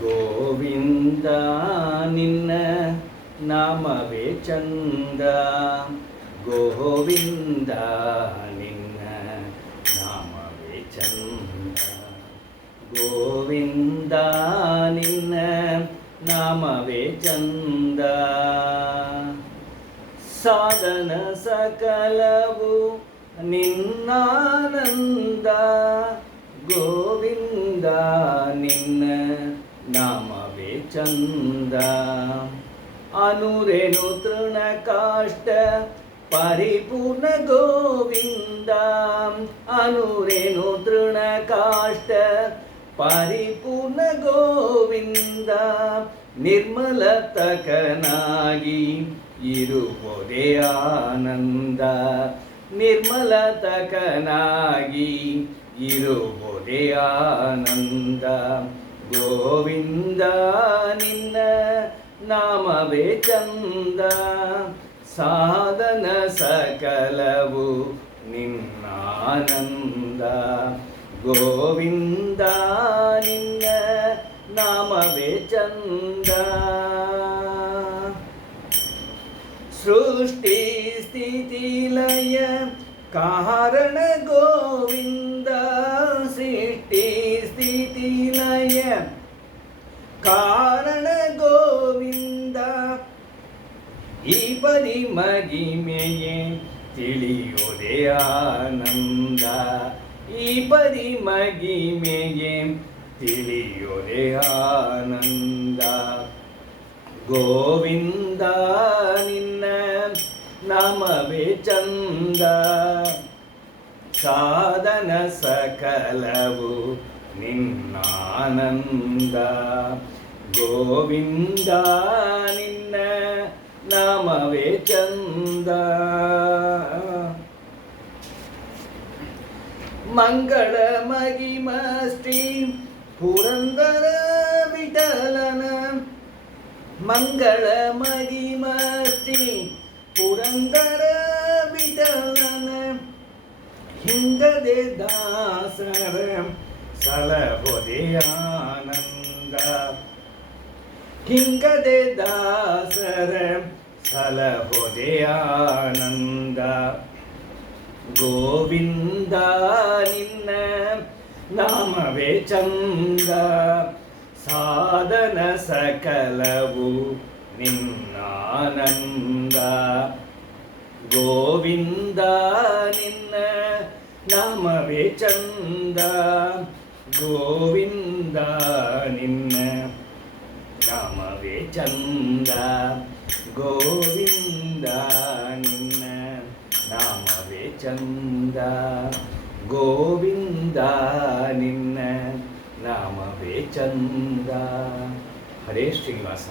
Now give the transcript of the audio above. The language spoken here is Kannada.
ಗೋವಿಂದ ನಿನ್ನ ನಾಮವೇ ಚಂದ, ಗೋವಿಂದ ನಿನ್ನ ನಾಮವೇ ಚಂದ, ಗೋವಿಂದ ನಿನ್ನ ನಾಮವೇ ಚಂದ. ಸಾಧನ ಸಕಲವು ನಿನ್ನಾನಂದ, ಗೋವಿಂದ ನಿನ್ನ ನಾಮವೇ ಚಂದ. ಅನುರೇನು ತೃಣ ಕಾಷ್ಟ ಪರಿಪೂರ್ಣ ಗೋವಿಂದ, ಅನುರೇನು ತೃಣ ಕಾಷ್ಟ ಪರಿಪೂರ್ಣ ಗೋವಿಂದ. ನಿರ್ಮಲ ತಕನಾಗಿ ಇರುವುದೇ ಆನಂದ, ನಿರ್ಮಲ ತಕನಾಗಿ ಇರುವುದೇ ಆನಂದ. ಗೋವಿಂದ ನಿನ್ನ ನಾಮವೇ ಚಂದ, ಸಾಧನ ಸಕಲವು ನಿನ್ನಾನಂದ. ಗೋವಿಂದ ನಿನ್ನ ನಾಮವೇ ಚಂದ. ಸೃಷ್ಟಿ ಸ್ಥಿತಿ ಲಯ ಕಾರಣ ಗೋವಿಂದ, ಸೃಷ್ಟಿ ಸ್ಥಿತಿ ಲಯ ಕಾರಣ ಗೋವಿಂದ. ಈ ಪರಿ ಮಗಿಮೆಯೇ ತಿಳಿಯೋದೇ ಆನಂದ, ಈ ಪರಿ ಮಗಿಮೆಯೇ ತಿಳಿಯೋದೇ ಆನಂದ. ಗೋವಿಂದ ನಿನ್ನ ನಾಮವೇ ಚಂದ, ಸಾಧನ ಸಕಲವು ನಿನ್ನಾನಂದ. ಗೋವಿಂದ ನಿನ್ನ ನಾಮವೇ ಚಂದ. ಮಂಗಳ ಮಹಿಮ ಶ್ರೀ ಪುರಂದರ ವಿಠಲನ, ಮಂಗಳ ಮಹಿಮ ಶ್ರೀ ಪುರಂದರ ವಿಠಲನ. ಹಿಂಗದೆ ದಾಸರ ಸಲಹೊದೆ ಆನಂದ, ಹಿಂಗದೆ ದಾಸರ ಸಲಹೊದೆ ಆನಂದ. ಗೋವಿಂದ ನಿನ್ನ ನಾಮವೇ ಚಂದ, ಸಾಧನ ಸಕಲವು ನಿನ್ನಾನಂದ. ಗೋವಿಂದ ನಿನ್ನ ನಾಮವೇ ಚಂದ, ಗೋವಿಂದ ನಿನ್ನ ನಾಮವೇ ಚಂದ, ಗೋವಿಂದ ನಿನ್ನ ನಾಮವೇ ಚಂದ, ಗೋವಿಂದ ನಿನ್ನ ನಾಮವೇ ಚಂದ. ಹರೇ ಶ್ರೀನಿವಾಸ.